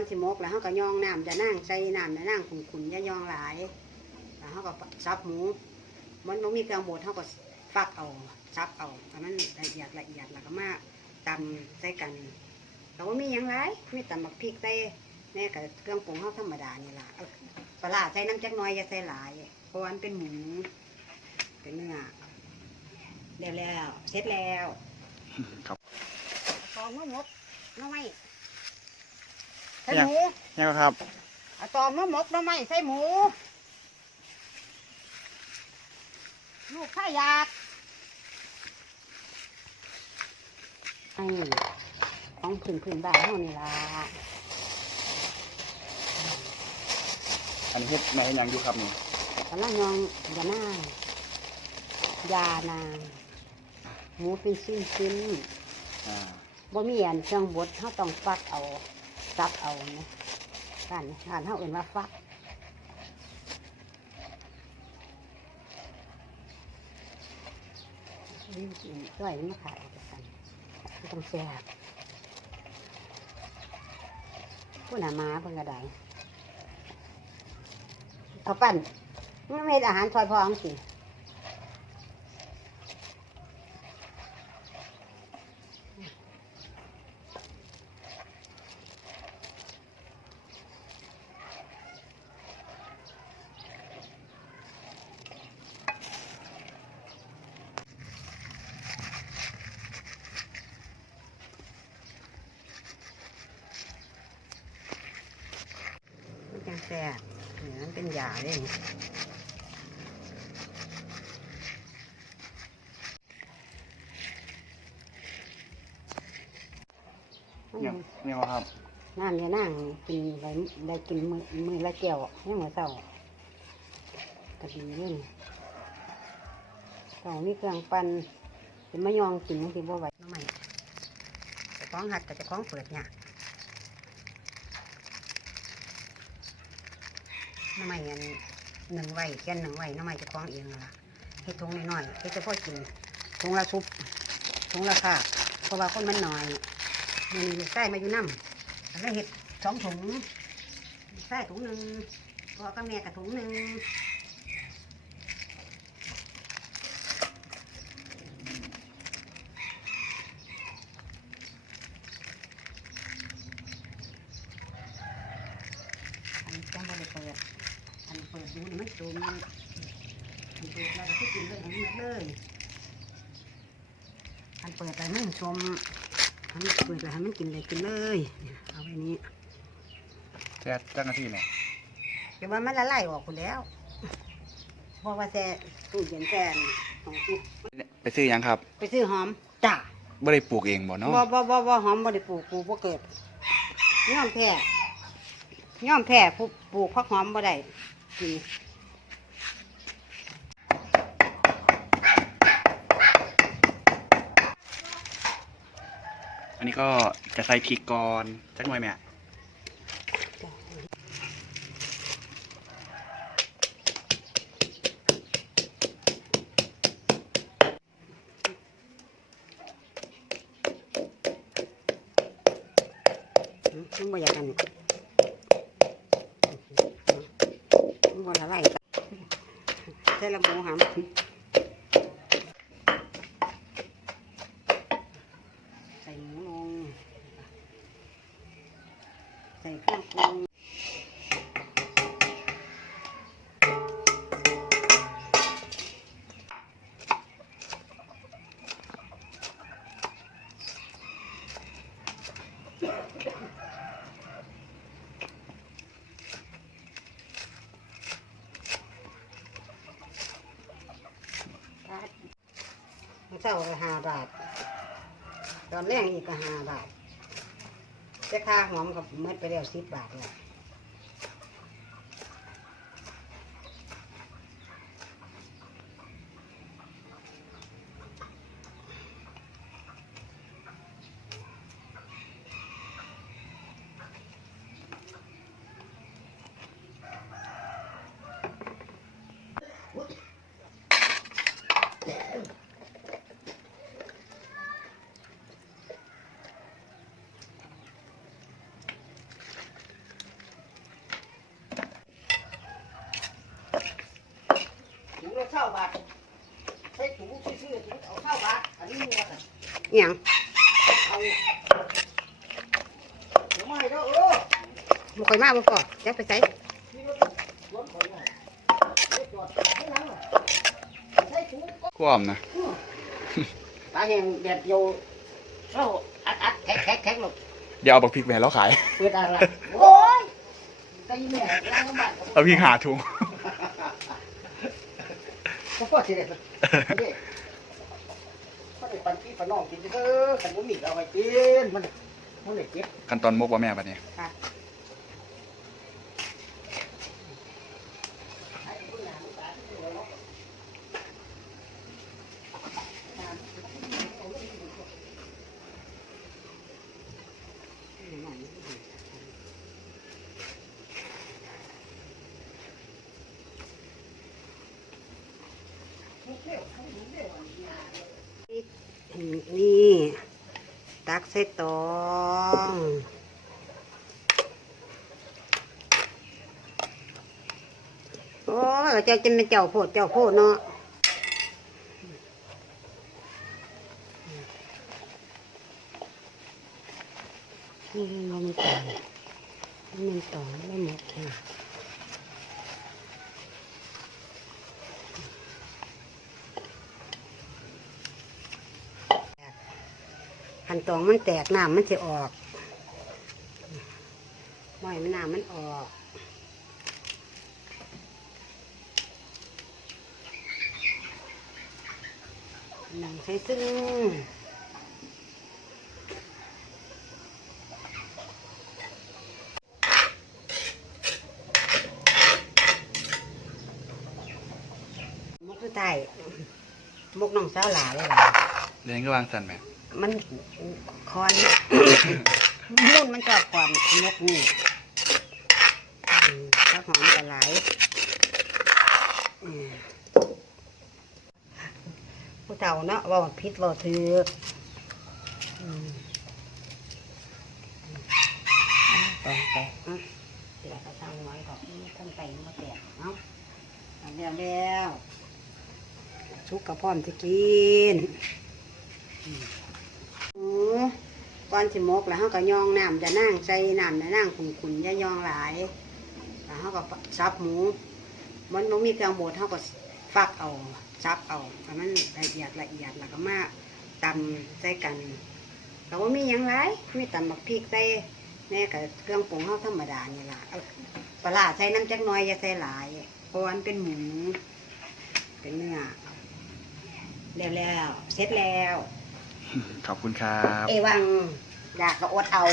อนสิมกแล้วเขาก็ย่องน้ำจะนั่งใส่น้ำจะนั่งขุ่นๆอย่าย่องหลายแล้วเขาก็ซับหมูมันบ่มีเครื่องบดเขาก็ฟักเอาซับเอาให้มันละเอียดละเอียดแล้วก็มาตำใส่กันแต่ว่ามีหยังไรมีตำบักพริกใส่แม่กับเครื่องปรุงเขาธรรมดานี่ล่ะเอาปลาร้าใส่น้ำจักหน้อยอย่าใส่หลายเพราะว่ามันเป็นหมูเป็นเนื้อแล้วแล้วเสร็จแล้วครับฟองมะมกน้ำไม้ใส่หมูนี่ก็ครับเอาตอมมะมกน้ำไม้ใส่หมู ลูกข้าอยากไอ้ของพื้นพื้นบ้านเฮานี่ล่ะอันนี้เฮ็ดมาให้ยังอยู่ครับนี่กำลังยองยานางยานางหมูเป็นชิ้นชิ้นอ่าๆบ่มีอันเครื่องบดเฮาต้องฟักเอา ซับเอาเนี่ยการการเฮาเอื่นว่าฟักนี่กินด้วยมาขายกันไม่ต้องแซ่บผู้หนามาเพิ่งกระไดเอาปั้นไม่เห็นอาหารซอยพองสิ ซ่บเนี่ยมันเป็นยาเลยนี่เนี่ยนี่ก็ครับน้ำเนี่ยนั่งกินได้ได้กินมือมือละแก้วให้มือเศร้าก็ดีเลยนี่ต้องมีเครื่องปั่นจะมายองกินมันสิบ่ไหวน้ำมันจะคล้องหัดแต่จะคล้องเปิดเนี่ย น้ำมันอันหนึ่งไว้แค่นหนึ่งไว้น้ำมันจะคล้องเองล่ะเฮ็ดทงน้อยๆเฮ็ดเฉพาะกินทงละซุปทงละข้าวเพราะว่าคนมันน้อยมันมีไส้มาอยู่น้ำแล้วเฮ็ดสองถุงไส้ถุงหนึ่งพอกับแม่กับถุงหนึ่ง อันจังบ่ได้เปิด อันเปิดดูนี่ มันจมอันเปิดแล้วก็คือกินเลยอันนี้เลยอันเปิดไปมันชมอันเปิดแล้วให้มันกินเลยกินเลยเนี่ยเอาไว้นี้แจ๊ดเจ้าหน้าที่เนี่ยเดี๋ยวว่ามันละลายออกคุณแล้วเพราะว่าแซ่ตู้เย็นแซ่ของที่ไปซื้อยังครับไปซื้อหอมจ้าบ่ได้ปลูกเองบ่เนาะบ่บ่บ่บ่หอมบ่ได้ปลูกปลูกบ่เกิดย่อมแพ้ย่อมแพ้ปลูกปลูกผักหอมบ่ได้กิน นี้ก็จะใส่พริกก่อนจักหน่อยแม่มึงบ่อยากกันมึงบ่ละลายใส่ละหมูหำใส่หมูลง ใส่เครื่องปรุงมัน เศร้าก็ห้าบาท ตอนแรกอีกก็ห้าบาท แต่ค่าหอมกับเมื่อไปแล้วสิบบาทเลย อหย่างเอาผมไม่แล้วเออบ่ค่อยมาบ่พอจะไปใส่นี่รถรถข่อยเนี่ยรถจอดข้างหลังน่ะใช้ถุงก็กว้อมนะตาแห้งแดดเดียวเอ้าอัดอัดแท็กแท็กแท็กหลบเดี๋ยวเอาบักพริกไปให้เราขายเปิดอะไรโอ้ยตีแม่ล้างน้ำมันเอาพริกหาถุงก็พอสิเด็ดเลยเด็ดก็ได้ ปันพี่ปันน้องกินเถอะขันบุ้มีเอาไปกินมันมันเลยเจ็บขั้นตอนมกว่าแม่ปะเนี่ย ค่ะนี่ ตักใส่ตองโอ้เจ้าจะเป็นเจ้าโพดเจ้าโพดเนาะนี่มันต่อมันต่อไม่หมดค่ะ ตองมันแตกน้ำมันจะออกบ่อยมันน้ำมันออกหนังใช้ซึ่งมุกคือไตมุกน้องสาหลาเลยล่ะเรียนก็วางสันไหม มันคอน มุ่นมันชอบก่อนมุกนี่ข้าวหอมกระไหลายผู้เฒ่าเนาะว่าพิษว่าถือต่อแตกอะเดี๋ยวก็ตั้งไว้ก่อนตั้งใจมันมาแตกเนาะเอาแล้วแล้วชุกกระพร้อมจะกิน อนสิมกแล้วเฮาก็ย่องน้ำจะนั่งใส่น้ำจะนั่งขุ่นๆอย่าย่องหลายแล้วเฮาก็ซับหมู มันบ่มีเครื่องบดเฮาก็ฟักเอาซับเอาให้มันละเอียดละเอียดแล้วก็มาตำใส่กันก็บ่มีหยังหลายมีตำบักพริกใส่แหน่กับเครื่องปรุงเฮาธรรมดานี่ล่ะเอาปลาร้าใส่น้ำจักหน่อยอย่าใส่หลายเพราะว่ามันเป็นหมูเป็นเนื้อแล้วแล้วเสร็จแล้วขอบคุณครับ เอวัง อยากก็อดเอา